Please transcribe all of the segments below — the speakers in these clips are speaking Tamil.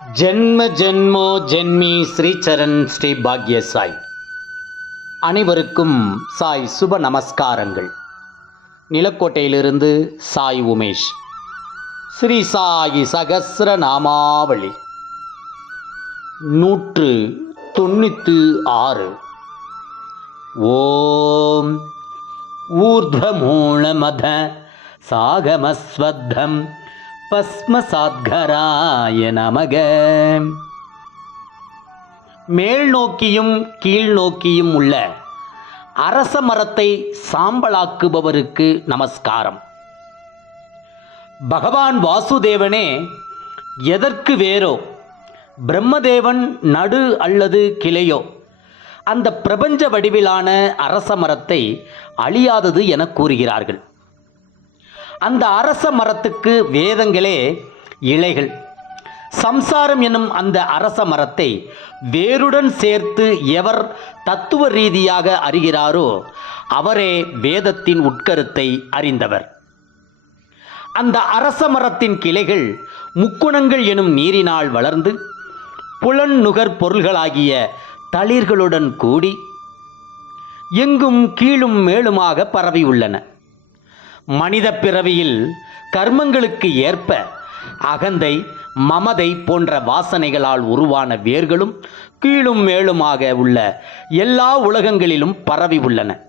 ஜென்ம ஜென்மோ ஜென்மி ஸ்ரீச்சரண் ஸ்ரீ பாக்ய சாய் அனைவருக்கும் சாய் சுப நமஸ்காரங்கள். நிலக்கோட்டையிலிருந்து சாய் உமேஷ். ஸ்ரீ சாயி சகசிர நாமாவளி. நூற்று தொண்ணூற்று ஆறு. ஓம் ஊர்துவமூலமத சாகமஸ்வத்தம். பஸ்மசாத்கராய நமக. மேல் நோக்கியும் கீழ் நோக்கியும் உள்ள அரச மரத்தை சாம்பலாக்குபவருக்கு நமஸ்காரம். பகவான் வாசுதேவனே எதற்கு வேறோ? பிரம்மதேவன் நடு அல்லது கிளையோ? அந்த பிரபஞ்ச வடிவிலான அரச மரத்தை அழியாதது என கூறுகிறார்கள். அந்த அரச மரத்துக்கு வேதங்களே இலைகள். சம்சாரம் என்னும் அந்த அரச மரத்தை வேருடன் சேர்த்து எவர் தத்துவ ரீதியாக அறிகிறாரோ அவரே வேதத்தின் உட்கருத்தை அறிந்தவர். அந்த அரச மரத்தின் கிளைகள் முக்குணங்கள் எனும் நீரினால் வளர்ந்து புலன் நுகர் பொருள்களாகிய தளிர்களுடன் கூடி எங்கும் கீழும் மேலுமாக பரவியுள்ளன. மனித பிறவியில் கர்மங்களுக்கு ஏற்ப அகந்தை மமதை போன்ற வாசனைகளால் உருவான வேர்களும் கீழும் மேலுமாக உள்ள எல்லா உலகங்களிலும் பரவி உள்ளன.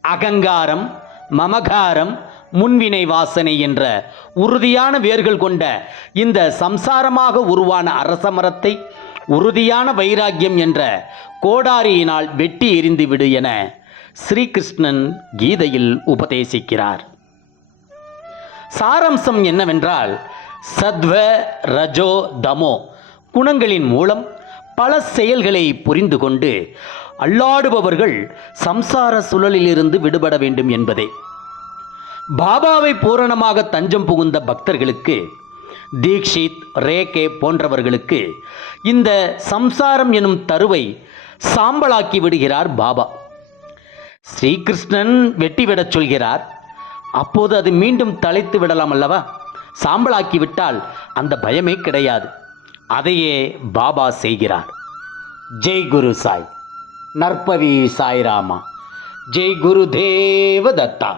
அகங்காரம் மமகாரம் முன்வினை வாசனை என்ற உறுதியான வேர்கள் கொண்ட இந்த சம்சாரமாக உருவான அரச மரத்தை உறுதியான வைராக்கியம் என்ற கோடாரியினால் வெட்டி எறிந்துவிடு என ஸ்ரீகிருஷ்ணன் கீதையில் உபதேசிக்கிறார். சாரம்சம் என்னவென்றால் சத்வ ரஜோ தமோ குணங்களின் மூலம் பல செயல்களை புரிந்து கொண்டு அல்லாடுபவர்கள் சம்சார சுழலிலிருந்து விடுபட வேண்டும் என்பதே. பாபாவை பூரணமாக தஞ்சம் புகுந்த பக்தர்களுக்கு தீக்ஷித் ரேகே போன்றவர்களுக்கு இந்த சம்சாரம் எனும் தருவை சாம்பலாக்கி விடுகிறார் பாபா. ஸ்ரீகிருஷ்ணன் வெட்டிவிடச் சொல்கிறார். அப்போது அது மீண்டும் தலைத்து விடலாம் அல்லவா? சாம்பலாக்கிவிட்டால் அந்த பயமே கிடையாது. அதையே பாபா செய்கிறார். ஜெய் குரு சாய். நற்பவி சாய்ராமா. ஜெய் குரு தேவ தத்தா